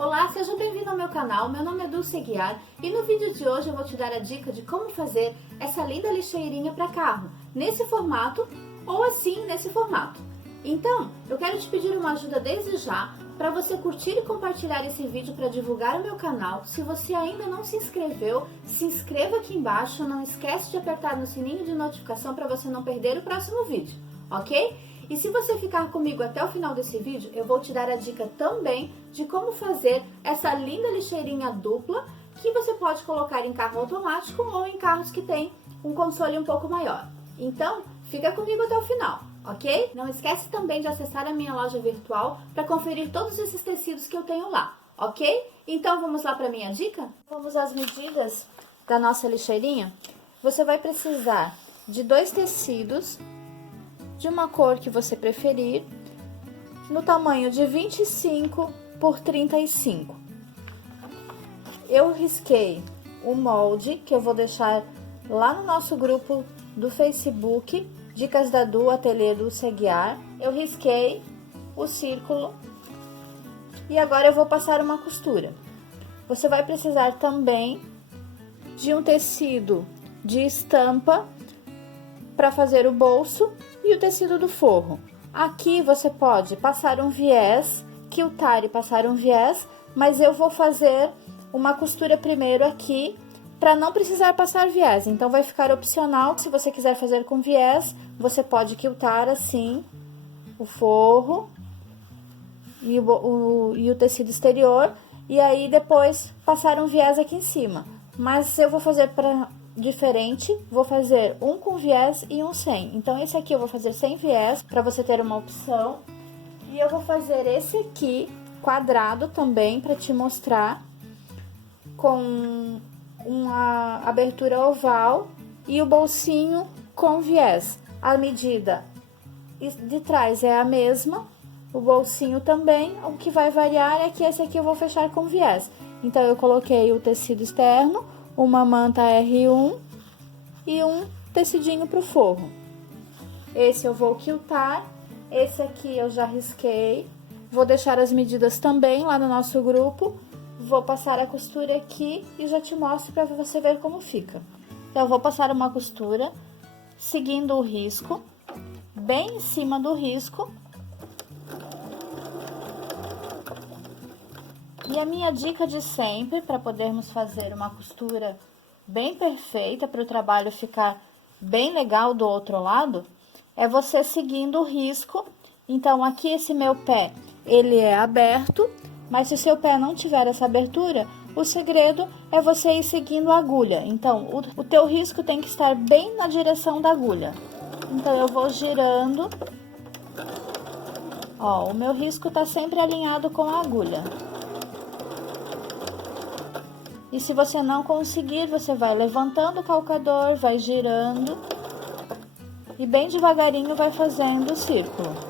Olá, seja bem-vindo ao meu canal, meu nome é Dulce Aguiar e no vídeo de hoje eu vou te dar a dica de como fazer essa linda lixeirinha para carro, nesse formato ou assim, nesse formato. Então, eu quero te pedir uma ajuda desde já para você curtir e compartilhar esse vídeo para divulgar o meu canal. Se você ainda não se inscreveu, se inscreva aqui embaixo, não esquece de apertar no sininho de notificação para você não perder o próximo vídeo, ok? E se você ficar comigo até o final desse vídeo, eu vou te dar a dica também de como fazer essa linda lixeirinha dupla que você pode colocar em carro automático ou em carros que tem um console um pouco maior. Então, fica comigo até o final, ok? Não esquece também de acessar a minha loja virtual para conferir todos esses tecidos que eu tenho lá, ok? Então, vamos lá para a minha dica? Vamos às medidas da nossa lixeirinha. Você vai precisar de 2 tecidos de uma cor que você preferir, no tamanho de 25 por 35. Eu risquei o molde, que eu vou deixar lá no nosso grupo do Facebook, Dicas da Du, Ateliê Dulce Aguiar. Eu risquei o círculo e agora eu vou passar uma costura. Você vai precisar também de um tecido de estampa para fazer o bolso e o tecido do forro. Aqui você pode passar um viés, quiltar e passar um viés, mas eu vou fazer uma costura primeiro aqui para não precisar passar viés. Então vai ficar opcional. Se você quiser fazer com viés, você pode quiltar assim o forro e o tecido exterior e aí depois passar um viés aqui em cima. Mas eu vou fazer diferente, vou fazer um com viés e um sem. Então esse aqui eu vou fazer sem viés para você ter uma opção. E eu vou fazer esse aqui quadrado também para te mostrar, com uma abertura oval e o bolsinho com viés. A medida de trás é a mesma, o bolsinho também. O que vai variar é que esse aqui eu vou fechar com viés. Então eu coloquei o tecido externo, uma manta R1 e um tecidinho pro forro. Esse eu vou quiltar, esse aqui eu já risquei. Vou deixar as medidas também lá no nosso grupo. Vou passar a costura aqui e já te mostro para você ver como fica. Então, eu vou passar uma costura seguindo o risco, bem em cima do risco. E a minha dica de sempre, para podermos fazer uma costura bem perfeita, para o trabalho ficar bem legal do outro lado, é você seguindo o risco. Então, aqui esse meu pé, ele é aberto, mas se o seu pé não tiver essa abertura, o segredo é você ir seguindo a agulha. Então, o teu risco tem que estar bem na direção da agulha. Então, eu vou girando. Ó, o meu risco tá sempre alinhado com a agulha. E se você não conseguir, você vai levantando o calcador, vai girando e bem devagarinho vai fazendo o círculo.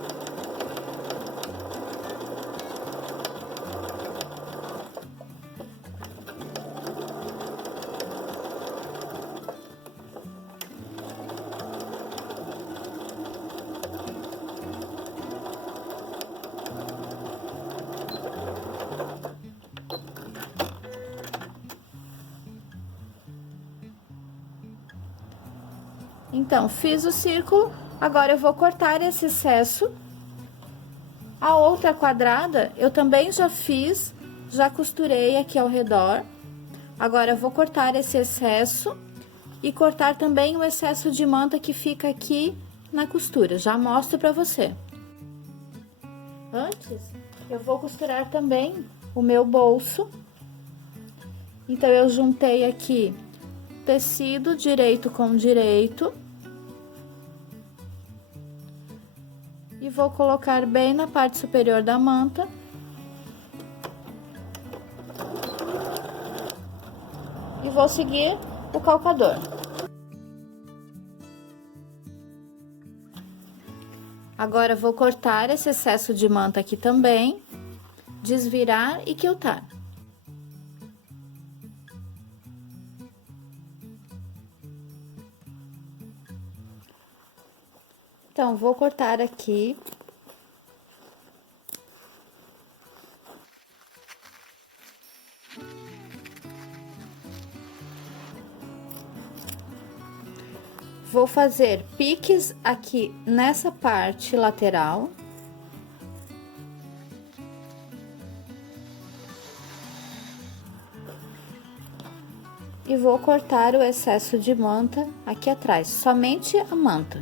Então, fiz o círculo, agora eu vou cortar esse excesso. A outra quadrada, eu também já fiz, já costurei aqui ao redor. Agora, eu vou cortar esse excesso e cortar também o excesso de manta que fica aqui na costura. Já mostro pra você. Antes, eu vou costurar também o meu bolso. Então, eu juntei aqui tecido direito com direito e vou colocar bem na parte superior da manta. E vou seguir o calcador. Agora vou cortar esse excesso de manta aqui também, desvirar e quiltar. Então, vou cortar aqui. Vou fazer piques aqui nessa parte lateral. E vou cortar o excesso de manta aqui atrás, somente a manta.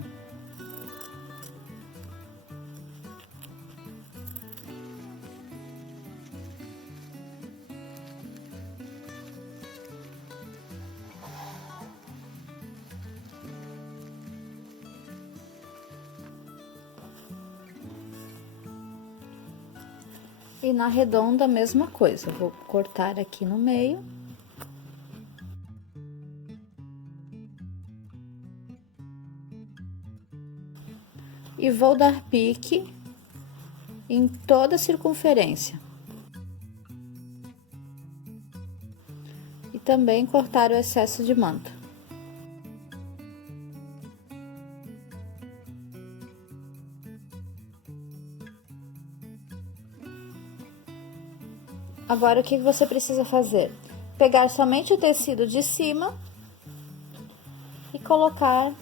E na redonda a mesma coisa, vou cortar aqui no meio. E vou dar pique em toda a circunferência. E também cortar o excesso de manta. Agora, o que você precisa fazer? Pegar somente o tecido de cima e colocar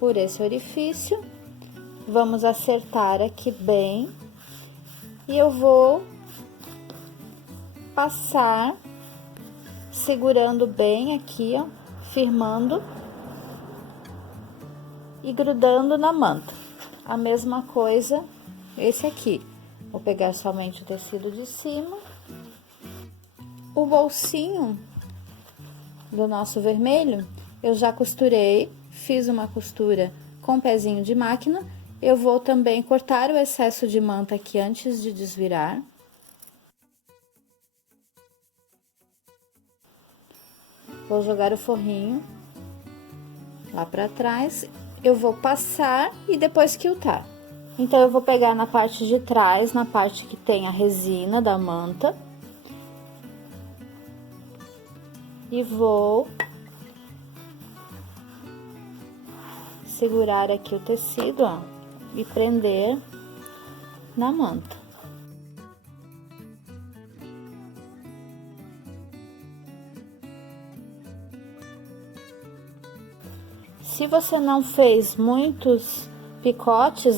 por esse orifício. Vamos acertar aqui bem. E eu vou passar, segurando bem aqui, ó, firmando e grudando na manta. A mesma coisa esse aqui. Vou pegar somente o tecido de cima. O bolsinho do nosso vermelho, eu já costurei, fiz uma costura com pezinho de máquina. Eu vou também cortar o excesso de manta aqui antes de desvirar. Vou jogar o forrinho lá pra trás. Eu vou passar e depois quiltar. Então, eu vou pegar na parte de trás, na parte que tem a resina da manta. E vou segurar aqui o tecido, ó, e prender na manta. Se você não fez muitos picotes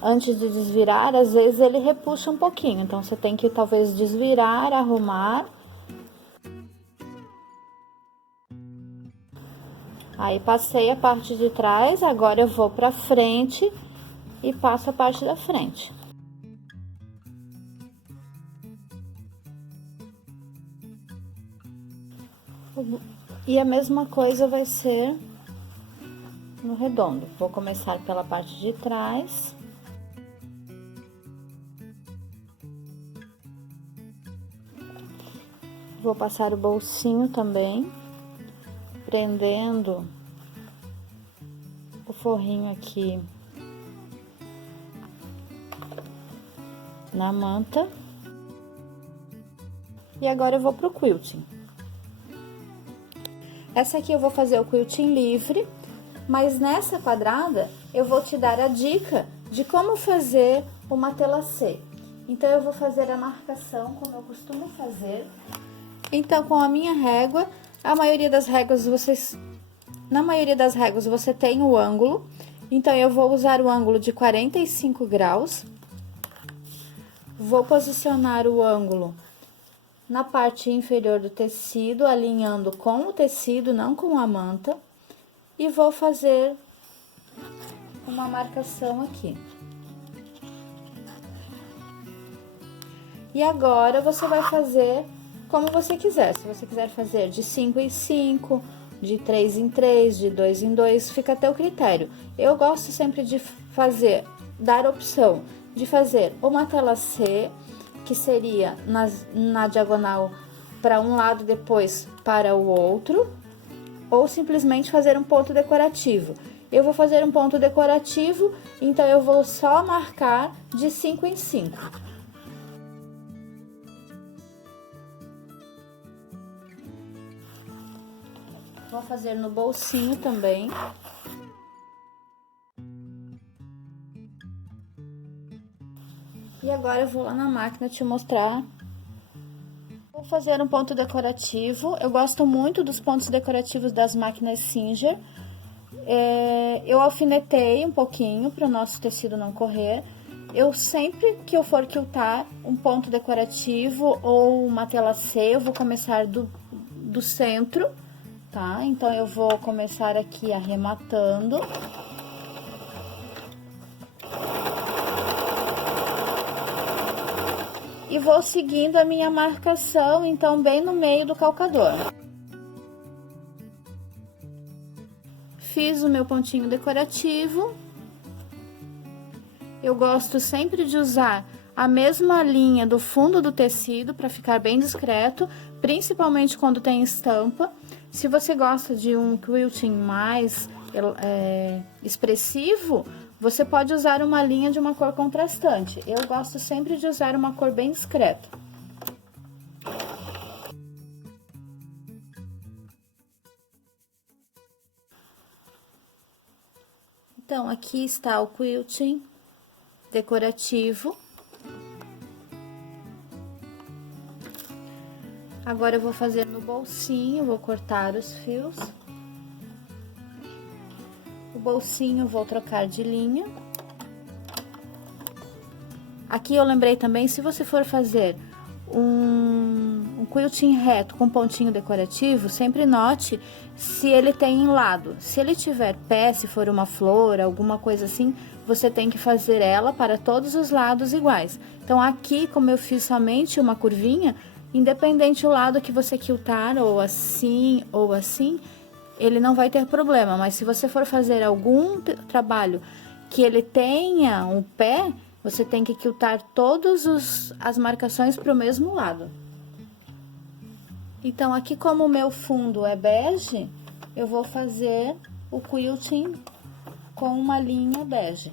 antes de desvirar, às vezes ele repuxa um pouquinho, então você tem que talvez desvirar, arrumar. Aí, passei a parte de trás, agora eu vou pra frente e passo a parte da frente. E a mesma coisa vai ser no redondo. Vou começar pela parte de trás. Vou passar o bolsinho também, prendendo o forrinho aqui na manta. E agora eu vou pro quilting. Essa aqui eu vou fazer o quilting livre, mas nessa quadrada eu vou te dar a dica de como fazer uma tela C. Então, eu vou fazer a marcação como eu costumo fazer. Então, com a minha régua, na maioria das réguas você tem o ângulo. Então, eu vou usar o ângulo de 45 graus. Vou posicionar o ângulo na parte inferior do tecido, alinhando com o tecido, não com a manta. E vou fazer uma marcação aqui. E agora, você vai fazer como você quiser. Se você quiser fazer de 5 em 5, de 3 em 3, de 2 em 2, fica a teu critério. Eu gosto sempre de dar opção de fazer uma tela C, que seria na diagonal para um lado, depois para o outro, ou simplesmente fazer um ponto decorativo. Eu vou fazer um ponto decorativo, então eu vou só marcar de 5 em 5. Vou fazer no bolsinho também. E agora eu vou lá na máquina te mostrar o Fazer um ponto decorativo. Eu gosto muito dos pontos decorativos das máquinas Singer. Eu alfinetei um pouquinho para o nosso tecido não correr. Eu sempre que eu for quiltar um ponto decorativo ou uma tela C, eu vou começar do centro, tá? Então, eu vou começar aqui arrematando. E vou seguindo a minha marcação, então, bem no meio do calcador. Fiz o meu pontinho decorativo. Eu gosto sempre de usar a mesma linha do fundo do tecido para ficar bem discreto, principalmente quando tem estampa. Se você gosta de um quilting mais expressivo, você pode usar uma linha de uma cor contrastante. Eu gosto sempre de usar uma cor bem discreta. Então, aqui está o quilting decorativo. Agora eu vou fazer no bolsinho, vou cortar os fios. O bolsinho vou trocar de linha. Aqui eu lembrei também, se você for fazer um quilting reto com pontinho decorativo, sempre note se ele tem lado. Se ele tiver pé, se for uma flor, alguma coisa assim, você tem que fazer ela para todos os lados iguais. Então, aqui, como eu fiz somente uma curvinha, independente do lado que você quiltar, ou assim, ele não vai ter problema. Mas se você for fazer algum trabalho que ele tenha um pé, você tem que quiltar todas as marcações para o mesmo lado. Então, aqui como o meu fundo é bege, eu vou fazer o quilting com uma linha bege.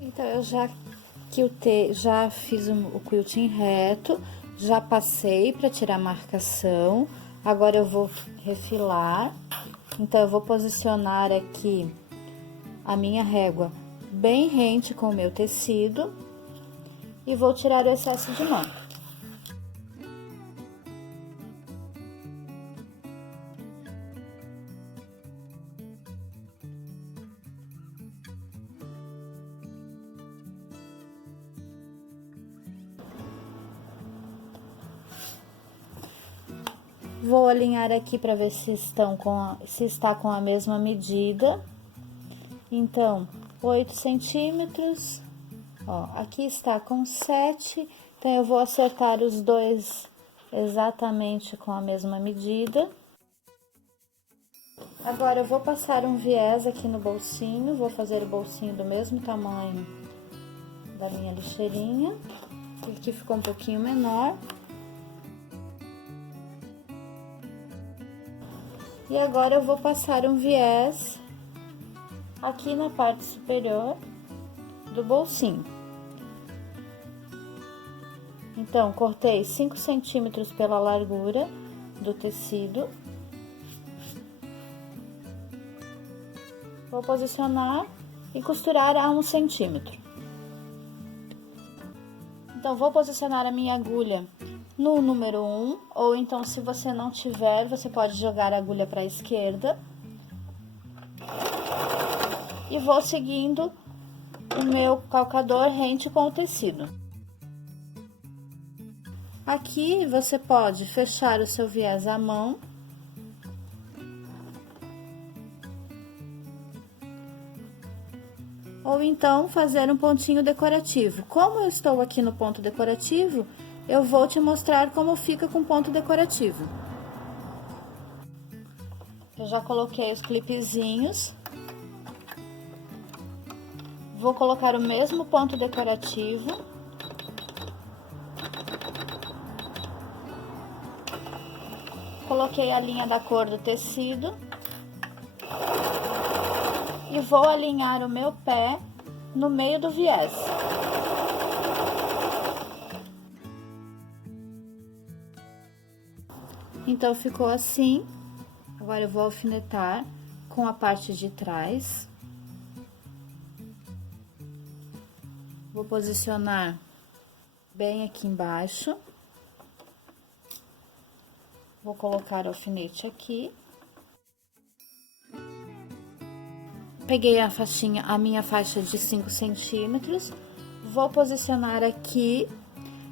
Então, eu já fiz o quilting reto, já passei para tirar a marcação. Agora eu vou refilar. Então, eu vou posicionar aqui a minha régua bem rente com o meu tecido e vou tirar o excesso de manto. Vou alinhar aqui para ver se está com a mesma medida. Então, 8 centímetros, ó, aqui está com 7, então eu vou acertar os dois exatamente com a mesma medida. Agora, eu vou passar um viés aqui no bolsinho, vou fazer o bolsinho do mesmo tamanho da minha lixeirinha, aqui ficou um pouquinho menor. E agora eu vou passar um viés aqui na parte superior do bolsinho. Então, cortei 5 centímetros pela largura do tecido. Vou posicionar e costurar a 1 centímetro. Então, vou posicionar a minha agulha no número 1, ou então, se você não tiver, você pode jogar a agulha para a esquerda. E vou seguindo o meu calcador rente com o tecido. Aqui, você pode fechar o seu viés à mão. Ou então, fazer um pontinho decorativo. Como eu estou aqui no ponto decorativo, eu vou te mostrar como fica com ponto decorativo. Eu já coloquei os clipezinhos. Vou colocar o mesmo ponto decorativo. Coloquei a linha da cor do tecido. E vou alinhar o meu pé no meio do viés. Então, ficou assim Agora eu vou alfinetar com a parte de trás. Vou posicionar bem aqui embaixo. Vou colocar o alfinete aqui. Peguei a minha faixa de 5 centímetros. Vou posicionar aqui,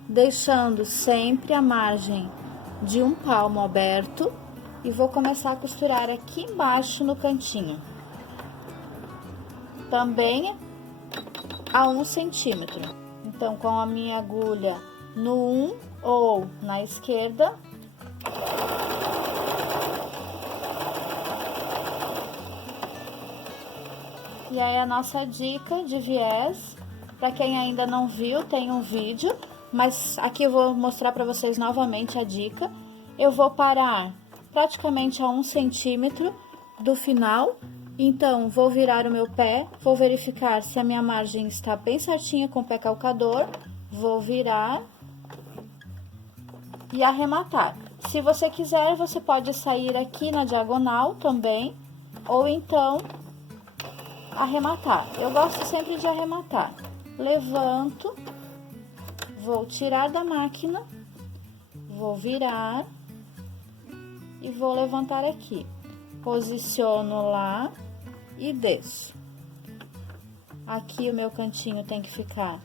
deixando sempre a margem de um palmo aberto. E vou começar a costurar aqui embaixo no cantinho. Também a 1 centímetro. Então, com a minha agulha no 1 ou na esquerda. E aí, a nossa dica de viés, para quem ainda não viu, tem um vídeo, mas aqui eu vou mostrar para vocês novamente a dica. Eu vou parar praticamente a 1 centímetro do final, então vou virar o meu pé, vou verificar se a minha margem está bem certinha com o pé calcador, vou virar e arrematar. Se você quiser, você pode sair aqui na diagonal também, ou então arrematar. Eu gosto sempre de arrematar. Levanto, vou tirar da máquina, vou virar e vou levantar aqui. Posiciono lá e desço. Aqui o meu cantinho tem que ficar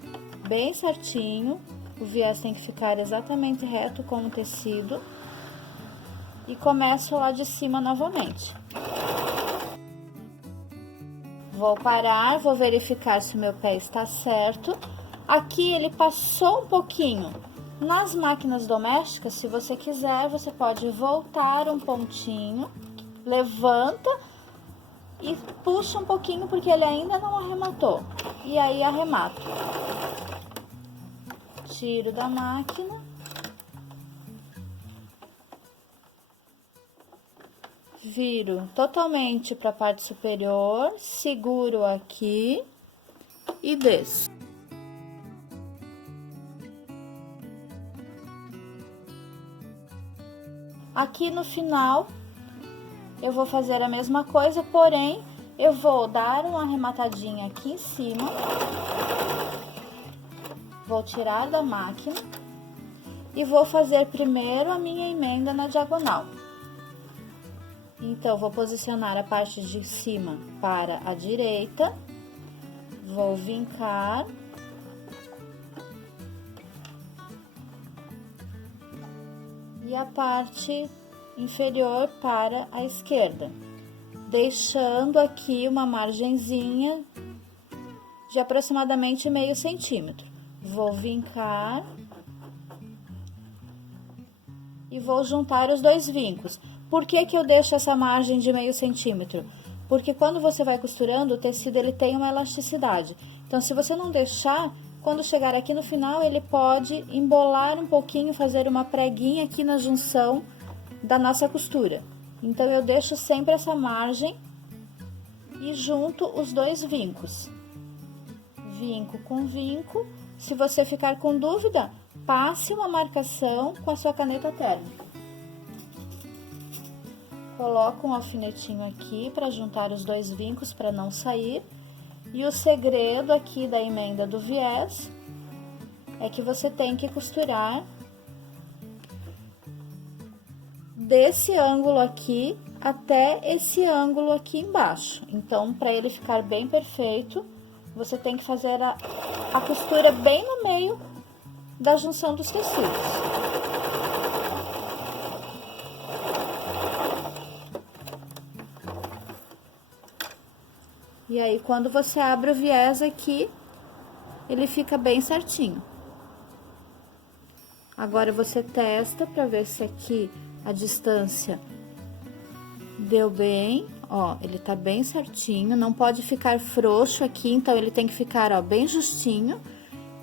bem certinho, o viés tem que ficar exatamente reto com o tecido. E começo lá de cima novamente. Vou parar, vou verificar se o meu pé está certo. Aqui ele passou um pouquinho. Nas máquinas domésticas, se você quiser, você pode voltar um pontinho, levanta e puxa um pouquinho, porque ele ainda não arrematou. E aí, arremato. Tiro da máquina. Viro totalmente para a parte superior, seguro aqui e desço. Aqui no final, eu vou fazer a mesma coisa, porém, eu vou dar uma arrematadinha aqui em cima. Vou tirar da máquina e vou fazer primeiro a minha emenda na diagonal. Então, vou posicionar a parte de cima para a direita, vou vincar. E a parte inferior para a esquerda, deixando aqui uma margenzinha de aproximadamente meio centímetro. Vou vincar e vou juntar os dois vincos. Por que que eu deixo essa margem de meio centímetro? Porque quando você vai costurando, o tecido ele tem uma elasticidade. Então, se você não deixar, quando chegar aqui no final, ele pode embolar um pouquinho, fazer uma preguinha aqui na junção da nossa costura. Então, eu deixo sempre essa margem e junto os dois vincos. Vinco com vinco. Se você ficar com dúvida, passe uma marcação com a sua caneta térmica. Coloco um alfinetinho aqui para juntar os dois vincos para não sair. E o segredo aqui da emenda do viés é que você tem que costurar desse ângulo aqui até esse ângulo aqui embaixo. Então, para ele ficar bem perfeito, você tem que fazer a costura bem no meio da junção dos tecidos. E aí, quando você abre o viés aqui, ele fica bem certinho. Agora, você testa para ver se aqui a distância deu bem. Ó, ele tá bem certinho, não pode ficar frouxo aqui, então ele tem que ficar, ó, bem justinho.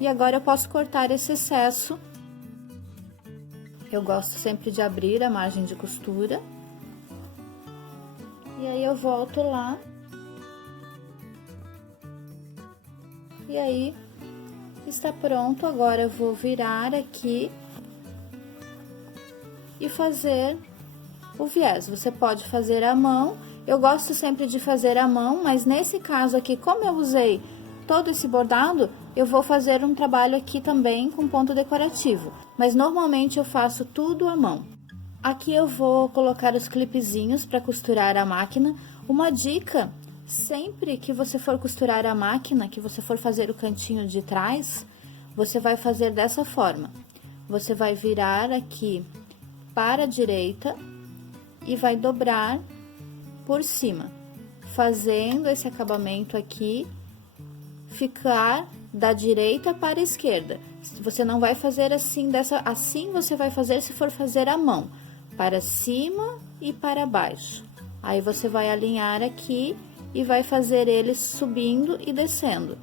E agora eu posso cortar esse excesso. Eu gosto sempre de abrir a margem de costura. E aí, eu volto lá. E aí, está pronto. Agora, eu vou virar aqui e fazer o viés. Você pode fazer à mão, eu gosto sempre de fazer à mão, mas nesse caso aqui, como eu usei todo esse bordado, eu vou fazer um trabalho aqui também com ponto decorativo, mas normalmente eu faço tudo à mão. Aqui eu vou colocar os clipezinhos para costurar a máquina. Uma dica, sempre que você for costurar a máquina, que você for fazer o cantinho de trás, você vai fazer dessa forma. Você vai virar aqui para a direita e vai dobrar por cima, fazendo esse acabamento aqui ficar da direita para a esquerda. Você não vai fazer assim, assim você vai fazer se for fazer à mão, para cima e para baixo. Aí você vai alinhar aqui e vai fazer eles subindo e descendo.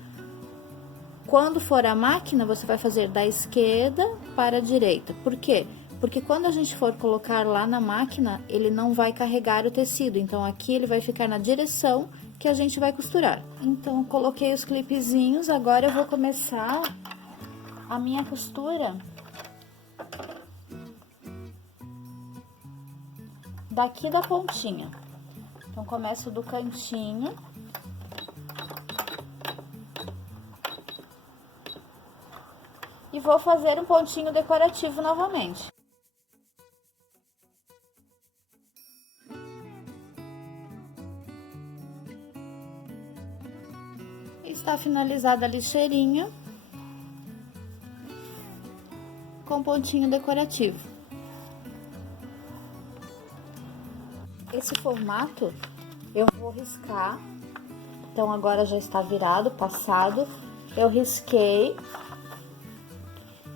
Quando for a máquina, você vai fazer da esquerda para a direita. Por quê? Porque quando a gente for colocar lá na máquina, ele não vai carregar o tecido. Então, aqui ele vai ficar na direção que a gente vai costurar. Então, coloquei os clipezinhos, agora eu vou começar a minha costura daqui da pontinha. Então, começo do cantinho. E vou fazer um pontinho decorativo novamente. Está finalizada a lixeirinha com pontinho decorativo. Esse formato eu vou riscar, então agora já está virado, passado, eu risquei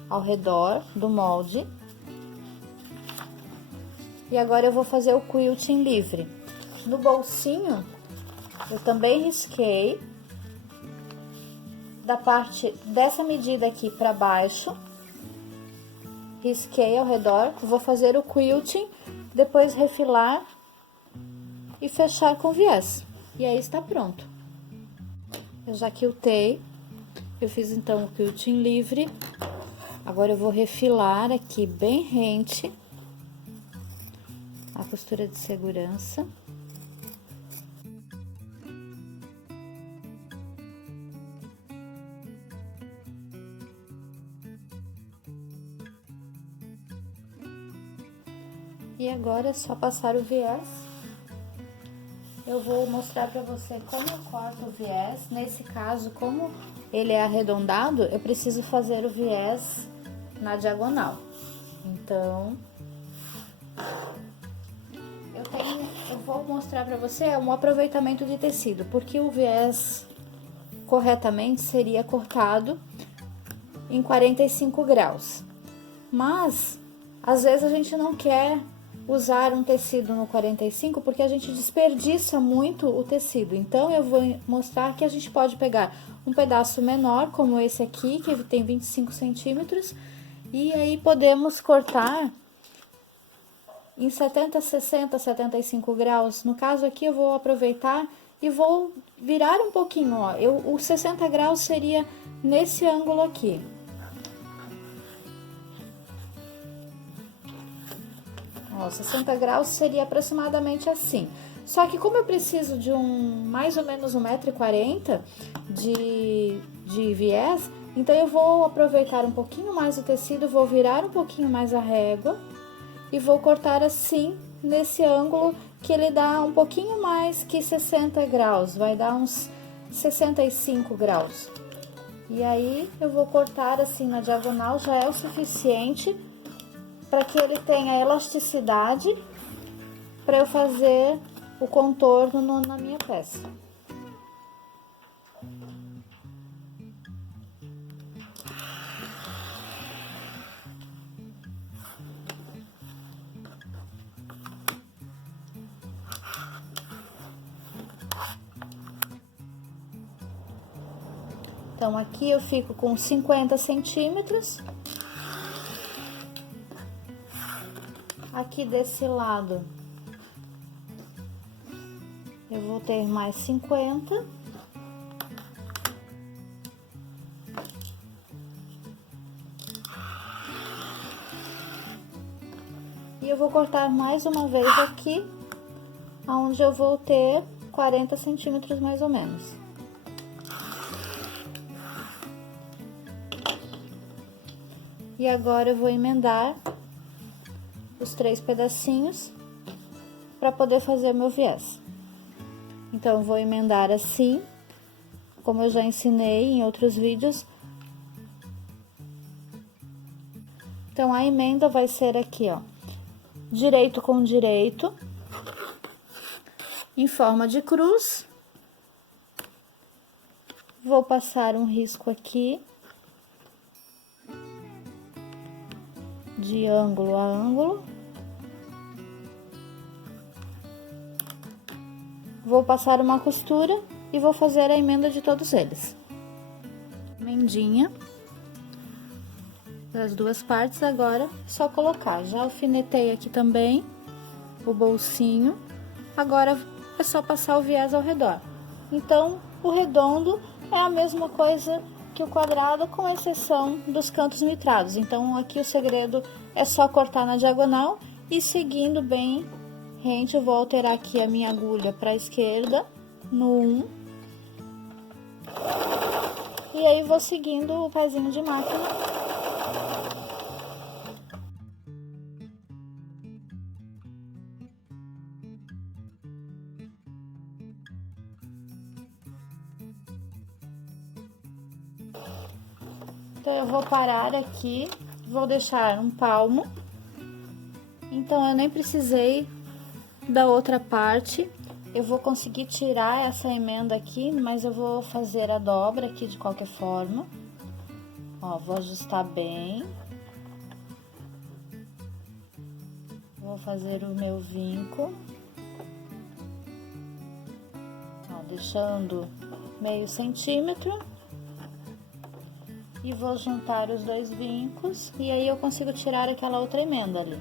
ao redor do molde. E agora eu vou fazer o quilting livre. No bolsinho, eu também risquei da parte dessa medida aqui para baixo, risquei ao redor, vou fazer o quilting, depois refilar e fechar com viés. E aí está pronto. Eu já quiltei, eu fiz então o quilting livre. Agora eu vou refilar aqui bem rente a costura de segurança. E agora é só passar o viés. Eu vou mostrar pra você como eu corto o viés. Nesse caso, como ele é arredondado, eu preciso fazer o viés na diagonal. Então, eu vou mostrar pra você um aproveitamento de tecido, porque o viés corretamente seria cortado em 45 graus. Mas, às vezes a gente não quer usar um tecido no 45 porque a gente desperdiça muito o tecido. Então, eu vou mostrar que a gente pode pegar um pedaço menor, como esse aqui, que tem 25 centímetros, e aí podemos cortar em 70, 60, 75 graus. No caso aqui, eu vou aproveitar e vou virar um pouquinho, ó. O 60 graus seria nesse ângulo aqui. Ó, 60 graus seria aproximadamente assim. Só que como eu preciso de mais ou menos 1,40 m de viés, então eu vou aproveitar um pouquinho mais o tecido, vou virar um pouquinho mais a régua e vou cortar assim, nesse ângulo, que ele dá um pouquinho mais que 60 graus, vai dar uns 65 graus. E aí, eu vou cortar assim na diagonal, já é o suficiente para que ele tenha elasticidade para eu fazer o contorno na minha peça. Então, aqui eu fico com 50 centímetros. Aqui desse lado, eu vou ter mais 50. E eu vou cortar mais uma vez aqui, onde eu vou ter 40 centímetros mais ou menos. E agora eu vou emendar os 3 pedacinhos para poder fazer meu viés. Então, eu vou emendar assim, como eu já ensinei em outros vídeos. Então, a emenda vai ser aqui, ó, direito com direito, em forma de cruz. Vou passar um risco aqui, de ângulo a ângulo. Vou passar uma costura e vou fazer a emenda de todos eles. Emendinha das 2 partes, agora só colocar. Já alfinetei aqui também o bolsinho, agora é só passar o viés ao redor. Então, o redondo é a mesma coisa que o quadrado, com exceção dos cantos mitrados. Então, aqui o segredo é só cortar na diagonal e seguindo bem rente. Eu vou alterar aqui a minha agulha para a esquerda, no 1. E aí, vou seguindo o pezinho de máquina. Então, eu vou parar aqui, vou deixar um palmo. Então, eu nem precisei da outra parte. Eu vou conseguir tirar essa emenda aqui, mas eu vou fazer a dobra aqui de qualquer forma. Ó, vou ajustar bem. Vou fazer o meu vinco. Ó, deixando meio centímetro. E vou juntar os 2 vincos, e aí eu consigo tirar aquela outra emenda ali.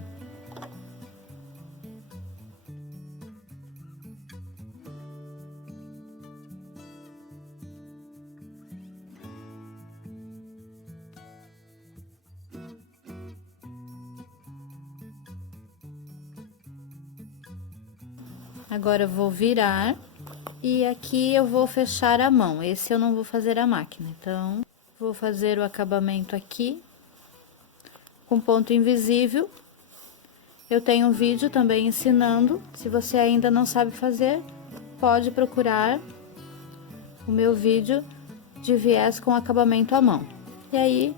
Agora eu vou virar, e aqui eu vou fechar a mão. Esse eu não vou fazer a máquina, então... Vou fazer o acabamento aqui, com ponto invisível. Eu tenho um vídeo também ensinando. Se você ainda não sabe fazer, pode procurar o meu vídeo de viés com acabamento à mão. E aí,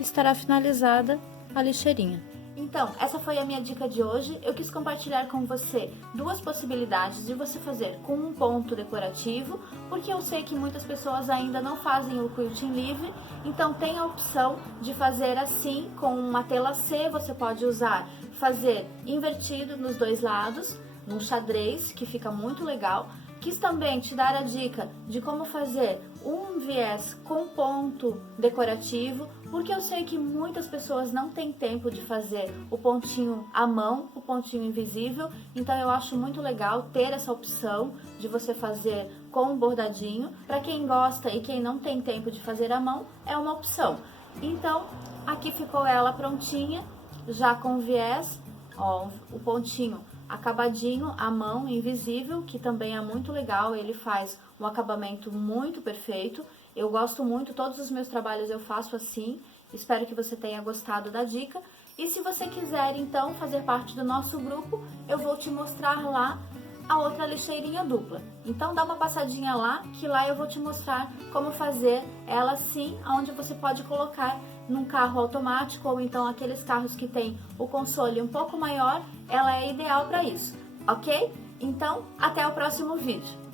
estará finalizada a lixeirinha. Então, essa foi a minha dica de hoje. Eu quis compartilhar com você 2 possibilidades de você fazer com um ponto decorativo, porque eu sei que muitas pessoas ainda não fazem o quilting livre, então tem a opção de fazer assim, com uma tela C. Você pode fazer invertido nos 2 lados, num xadrez, que fica muito legal. Quis também te dar a dica de como fazer um viés com ponto decorativo, porque eu sei que muitas pessoas não têm tempo de fazer o pontinho à mão, o pontinho invisível, então eu acho muito legal ter essa opção de você fazer com um bordadinho. Para quem gosta e quem não tem tempo de fazer à mão, é uma opção. Então, aqui ficou ela prontinha, já com viés, ó, o pontinho acabadinho à mão, invisível, que também é muito legal. Ele faz um acabamento muito perfeito. Eu gosto muito, todos os meus trabalhos eu faço assim. Espero que você tenha gostado da dica. E se você quiser, então, fazer parte do nosso grupo, eu vou te mostrar lá a outra lixeirinha dupla. Então, dá uma passadinha lá, que lá eu vou te mostrar como fazer ela assim, onde você pode colocar num carro automático, ou então aqueles carros que tem o console um pouco maior, ela é ideal para isso, ok? Então, até o próximo vídeo.